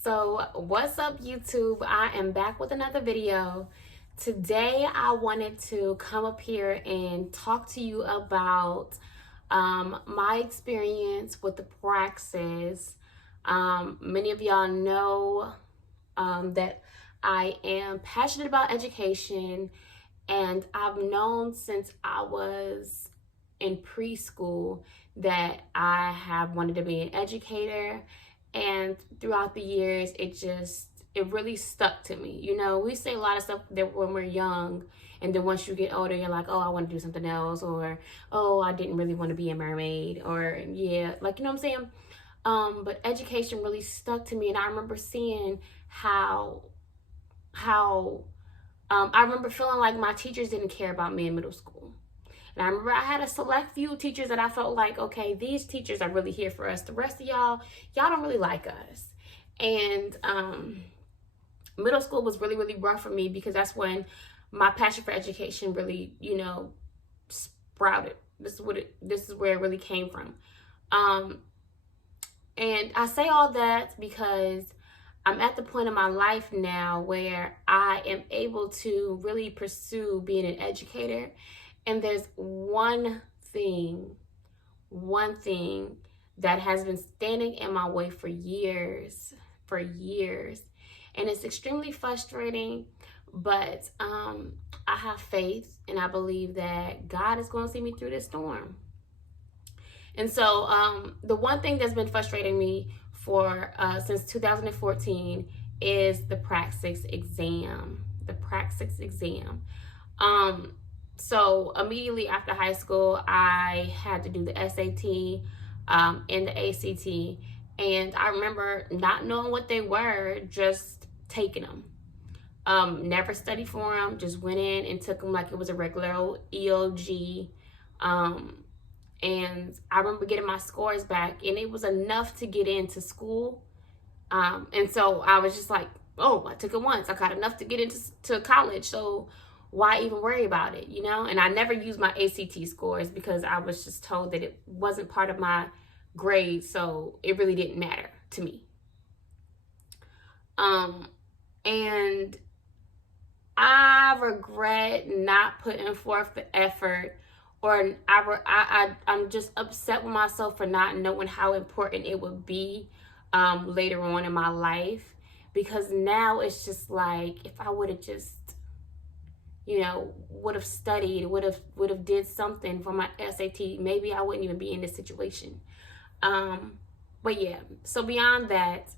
So what's up, YouTube? I am back with another video. Today I wanted to come up here and talk to you about my experience with the Praxis. Many of y'all know that I am passionate about education, and I've known since I was in preschool that I have wanted to be an educator. And throughout the years, it really stuck to me. You know, we say a lot of stuff that when we're young, and then once you get older, you're like, oh, I want to do something else, or oh, I didn't really want to be a mermaid, or yeah, like, you know what I'm saying? But education really stuck to me, and I remember seeing how I remember feeling like my teachers didn't care about me in middle school. And I remember I had a select few teachers that I felt like, okay, these teachers are really here for us. The rest of y'all don't really like us. And middle school was really, really rough for me because that's when my passion for education really, sprouted. This is where it really came from. And I say all that because I'm at the point in my life now where I am able to really pursue being an educator. And there's one thing that has been standing in my way for years. And it's extremely frustrating, but I have faith and I believe that God is going to see me through this storm. And so the one thing that's been frustrating me for since 2014 is the Praxis exam. So immediately after high school, I had to do the SAT and the ACT. And I remember not knowing what they were, just taking them. Never studied for them, just went in and took them like it was a regular old EOG. And I remember getting my scores back, and it was enough to get into school. And so I was just like, oh, I took it once. I got enough to get into college. So why even worry about it, you know? And I never used my ACT scores because I was just told that it wasn't part of my grade. So it really didn't matter to me. And I regret not putting forth the effort, or I'm just upset with myself for not knowing how important it would be later on in my life, because now it's just like, if I would have just, would have studied, would have did something for my SAT, maybe I wouldn't even be in this situation. But yeah, so beyond that,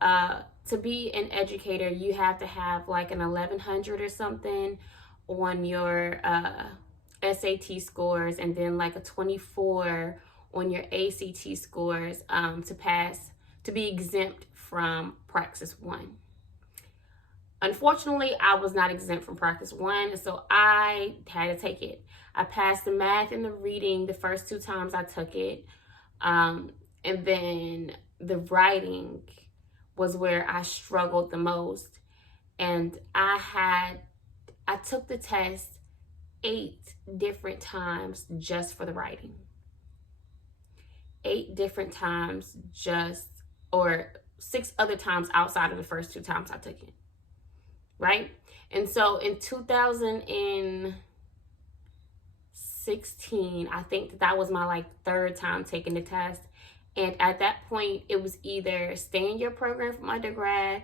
to be an educator, you have to have like an 1100 or something on your SAT scores, and then like a 24 on your ACT scores to be exempt from Praxis 1. Unfortunately, I was not exempt from Praxis 1, so I had to take it. I passed the math and the reading the first 2 times I took it. And then the writing was where I struggled the most. And I took the test 8 different times just for the writing. 8 different times or 6 other times outside of the first 2 times I took it. Right? And so in 2016, I think that was my 3rd time taking the test. And at that point, it was either stay in your program from undergrad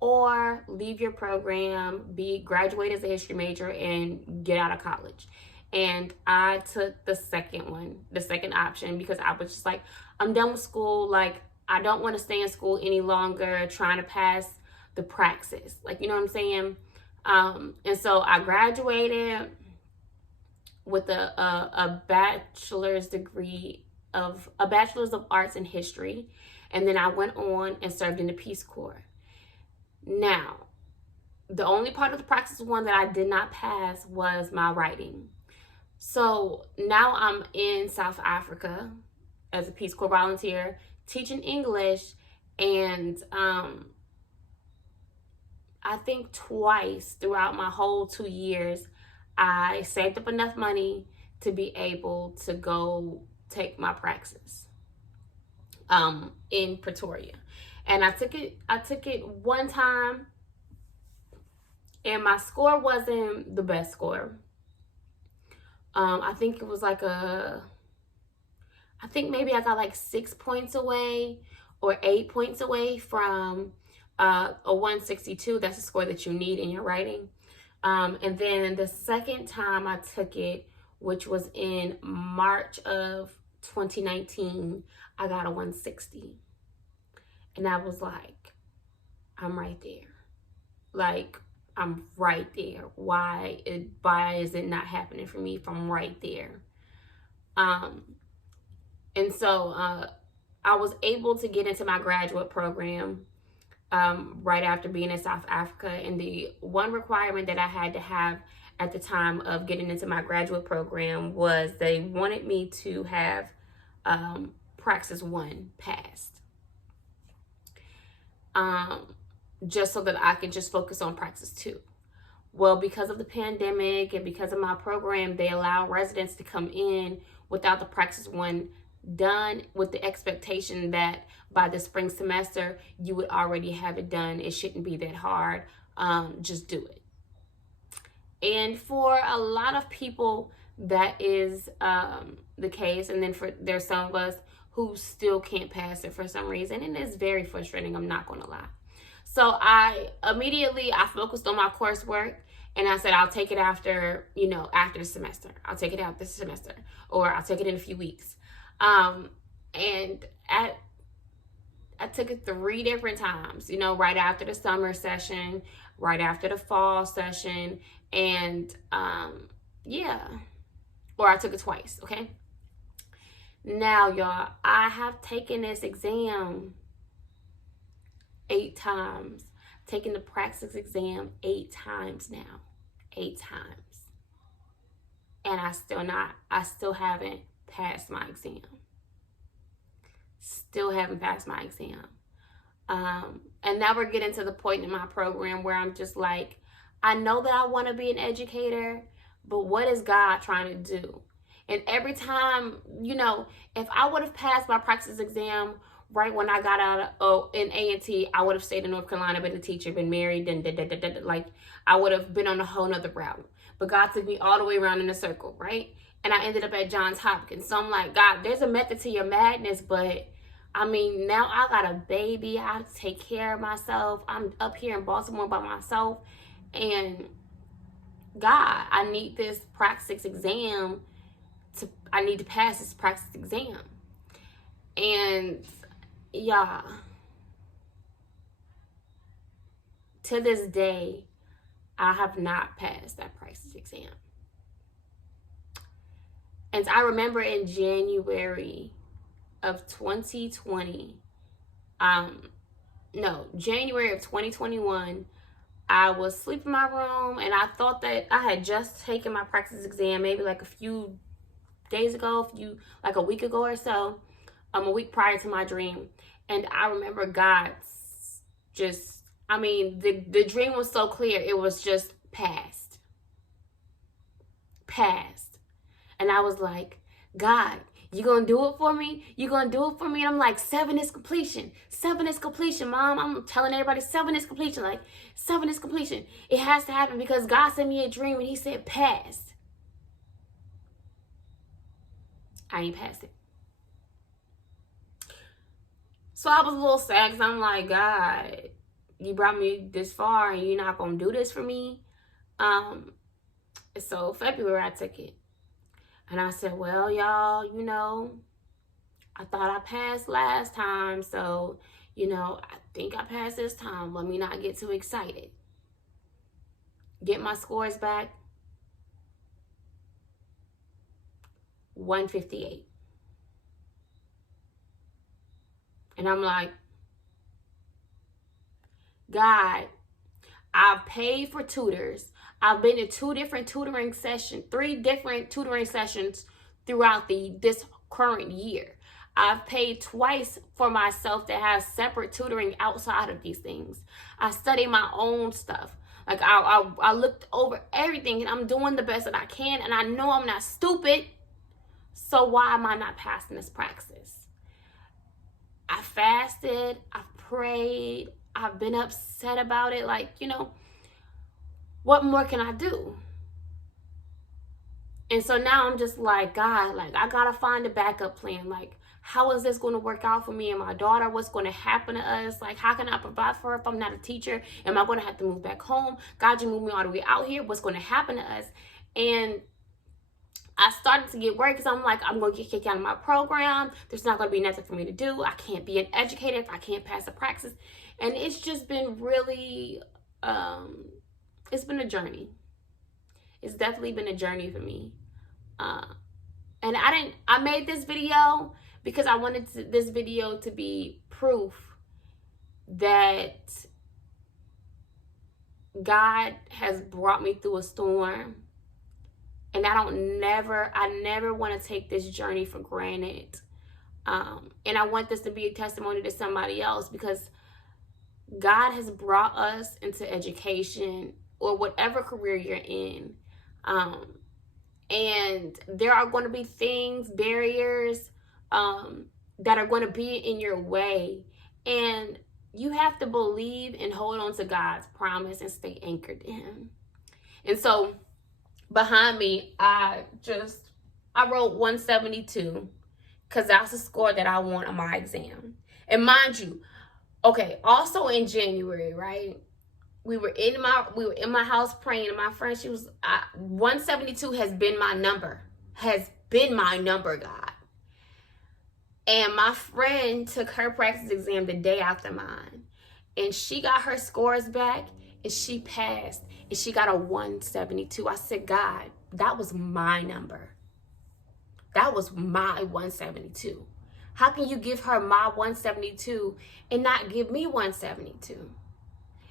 or leave your program, graduate as a history major, and get out of college. And I took the second option, because I was just like, I'm done with school. Like, I don't want to stay in school any longer trying to pass the Praxis. Like, you know what I'm saying? And so I graduated with a bachelor's degree a bachelor's of arts in history. And then I went on and served in the Peace Corps. Now, the only part of the Praxis 1 that I did not pass was my writing. So now I'm in South Africa as a Peace Corps volunteer, teaching English, and I think twice throughout my whole 2 years, I saved up enough money to be able to go take my Praxis. in Pretoria. And I took it one time, and my score wasn't the best score. I think it was like I think maybe I got like 6 points away or 8 points away from a 162. That's the score that you need in your writing. And then the second time I took it, which was in March of 2019, I got a 160. And I was like, I'm right there. Like, I'm right there. Why is it not happening for me if I'm right there? And so I was able to get into my graduate program right after being in South Africa. And the one requirement that I had to have at the time of getting into my graduate program was they wanted me to have Praxis 1 passed. Just so that I can just focus on Praxis 2. Well, because of the pandemic and because of my program, they allow residents to come in without the Praxis 1 done, with the expectation that by the spring semester, you would already have it done. It shouldn't be that hard. Just do it. And for a lot of people, that is the case. And then there's some of us who still can't pass it for some reason. And it's very frustrating, I'm not going to lie. So I focused on my coursework, and I said, I'll take it after the semester. I'll take it out this semester, or I'll take it in a few weeks. And I took it 3 different times, right after the summer session, right after the fall session, and or I took it twice, okay? Now, y'all, I have taken this exam 8 times. Taking the Praxis exam 8 times now. 8 times. And I still haven't passed my exam. Still haven't passed my exam. And now we're getting to the point in my program where I'm just like, I know that I want to be an educator, but what is God trying to do? And every time, if I would have passed my Praxis exam right when I got out in A&T, I would have stayed in North Carolina, been a teacher, been married, like I would have been on a whole nother route. But God took me all the way around in a circle, right? And I ended up at Johns Hopkins. So I'm like, God, there's a method to your madness, but I mean, now I got a baby. I have to take care of myself. I'm up here in Baltimore by myself. And God, I need this Praxis exam. I need to pass this Praxis exam. And yeah, to this day, I have not passed that Praxis exam. And I remember in January of 2020, January of 2021, I was asleep in my room, and I thought that I had just taken my Praxis exam maybe like a few days ago, like a week ago or so, a week prior to my dream. And I remember God the dream was so clear, it was just past. And I was like, God, you gonna do it for me? You gonna do it for me? And I'm like, 7 is completion. 7 is completion, Mom. I'm telling everybody 7 is completion. Like, 7 is completion. It has to happen because God sent me a dream and he said pass. I ain't passed it. So I was a little sad because I'm like, God, you brought me this far and you're not gonna do this for me. So February I took it. And I said, well, y'all, I thought I passed last time. So, I think I passed this time. Let me not get too excited. Get my scores back. 158. And I'm like, God, I've paid for tutors. I've been to 3 different tutoring sessions throughout this current year. I've paid twice for myself to have separate tutoring outside of these things. I study my own stuff. Like I looked over everything, and I'm doing the best that I can, and I know I'm not stupid. So why am I not passing this Praxis? I fasted, I prayed, I've been upset about it. Like, what more can I do? And so now I'm just like, God, like, I gotta find a backup plan. Like, how is this going to work out for me and my daughter? What's going to happen to us? Like, how can I provide for her if I'm not a teacher? Am I going to have to move back home? God, you moved me all the way out here. What's going to happen to us? And I started to get worried because I'm like, I'm going to get kicked out of my program. There's not going to be nothing for me to do. I can't be an educator if I can't pass the Praxis. And it's just been really, it's been a journey. It's definitely been a journey for me. And I made this video because I wanted this video to be proof that God has brought me through a storm. And I never want to take this journey for granted. And I want this to be a testimony to somebody else, because God has brought us into education or whatever career you're in. And there are going to be things, barriers, that are going to be in your way. And you have to believe and hold on to God's promise and stay anchored in Him. And so behind me, I wrote 172 because that's the score that I want on my exam. And mind you, okay, also in January, right? We were in my house praying, and my friend, 172 has been my number. Has been my number, God. And my friend took her Praxis exam the day after mine. And she got her scores back, and she passed. And she got a 172. I said, God, that was my number. That was my 172. How can you give her my 172 and not give me 172?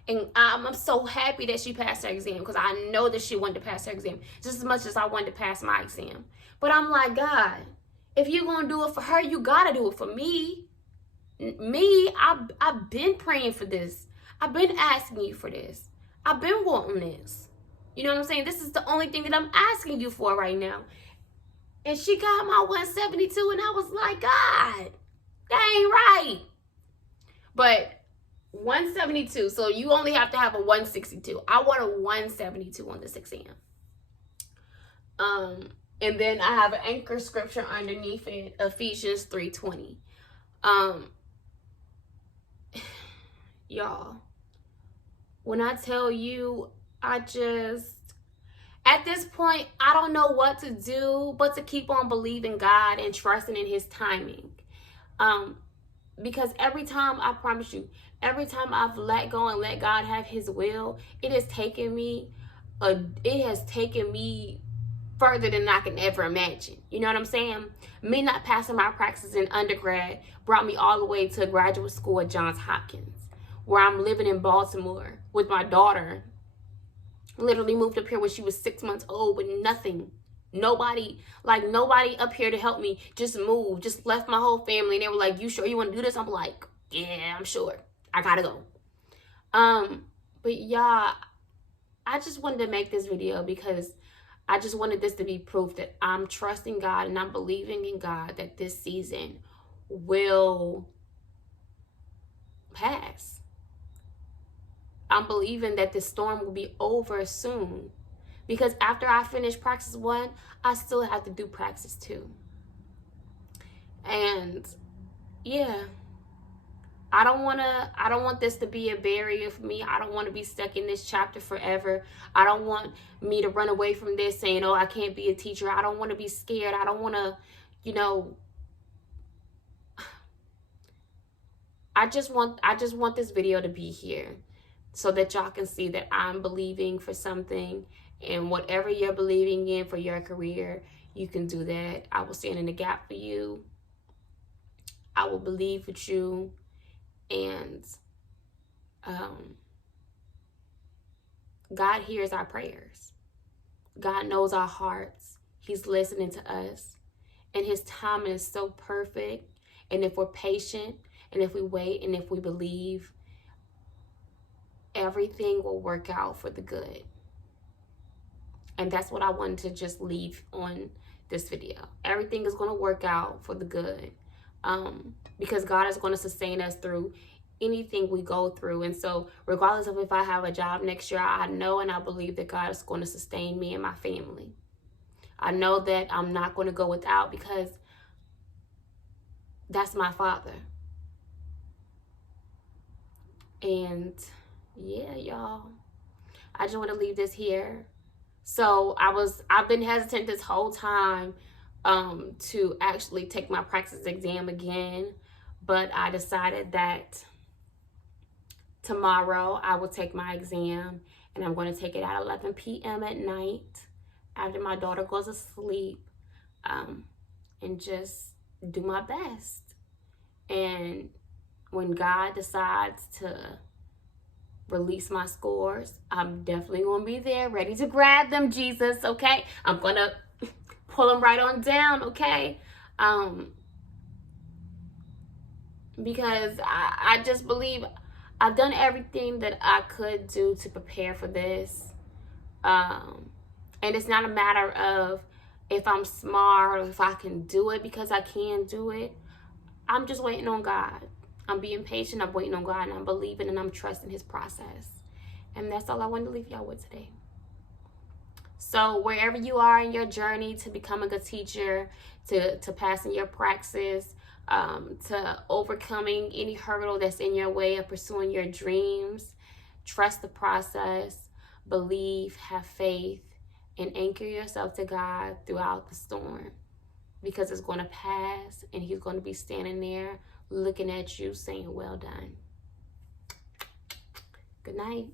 And I'm so happy that she passed her exam, because I know that she wanted to pass her exam just as much as I wanted to pass my exam. But I'm like, God, if you're going to do it for her, you got to do it for me. I've been praying for this. I've been asking you for this. I've been wanting this. You know what I'm saying? This is the only thing that I'm asking you for right now. And she got my 172, and I was like, God, that ain't right. But 172, so you only have to have a 162. I want a 172 on this exam. And then I have an anchor scripture underneath it, Ephesians 3:20. Y'all, when I tell you, at this point, I don't know what to do but to keep on believing God and trusting in His timing. Because every time, I promise you, every time I've let go and let God have His will, it has taken me further than I can ever imagine. You know what I'm saying? Me not passing my Praxis in undergrad brought me all the way to graduate school at Johns Hopkins, where I'm living in Baltimore with my daughter. Literally moved up here when she was 6 months old with nothing. Nobody up here to help me. Just moved. Just left my whole family. And they were like, you sure you want to do this? I'm like, yeah, I'm sure. I gotta go. But yeah, I just wanted to make this video because I just wanted this to be proof that I'm trusting God and I'm believing in God that this season will pass. I'm believing that this storm will be over soon. Because after I finish Praxis 1, I still have to do Praxis 2. And yeah, I don't want this to be a barrier for me. I don't want to be stuck in this chapter forever. I don't want me to run away from this saying, oh, I can't be a teacher. I don't want to be scared. I don't want to, I just want this video to be here so that y'all can see that I'm believing for something, and whatever you're believing in for your career, you can do that. I will stand in the gap for you. I will believe with you. And God hears our prayers. God knows our hearts. He's listening to us. And His timing is so perfect. And if we're patient, and if we wait, and if we believe, everything will work out for the good. And that's what I wanted to just leave on this video. Everything is going to work out for the good. because God is going to sustain us through anything we go through. And so regardless of if I have a job next year, I know and I believe that God is going to sustain me and my family. I know that I'm not going to go without, because that's my Father. And yeah, y'all, I just want to leave this here. So I've been hesitant this whole time to actually take my Praxis exam again, but I decided that tomorrow I will take my exam, and I'm going to take it at 11 p.m. at night after my daughter goes to sleep, and just do my best. And when God decides to release my scores, I'm definitely going to be there ready to grab them, Jesus, okay? I'm going to pull them right on down, okay? Because I just believe I've done everything that I could do to prepare for this. And it's not a matter of if I'm smart or if I can do it, because I can do it. I'm just waiting on God. I'm being patient. I'm waiting on God, and I'm believing, and I'm trusting his process. And that's all I wanted to leave y'all with today. So wherever you are in your journey to becoming a teacher, to passing your Praxis, to overcoming any hurdle that's in your way of pursuing your dreams, trust the process, believe, have faith, and anchor yourself to God throughout the storm, because it's going to pass, and he's going to be standing there looking at you saying, well done. Good night.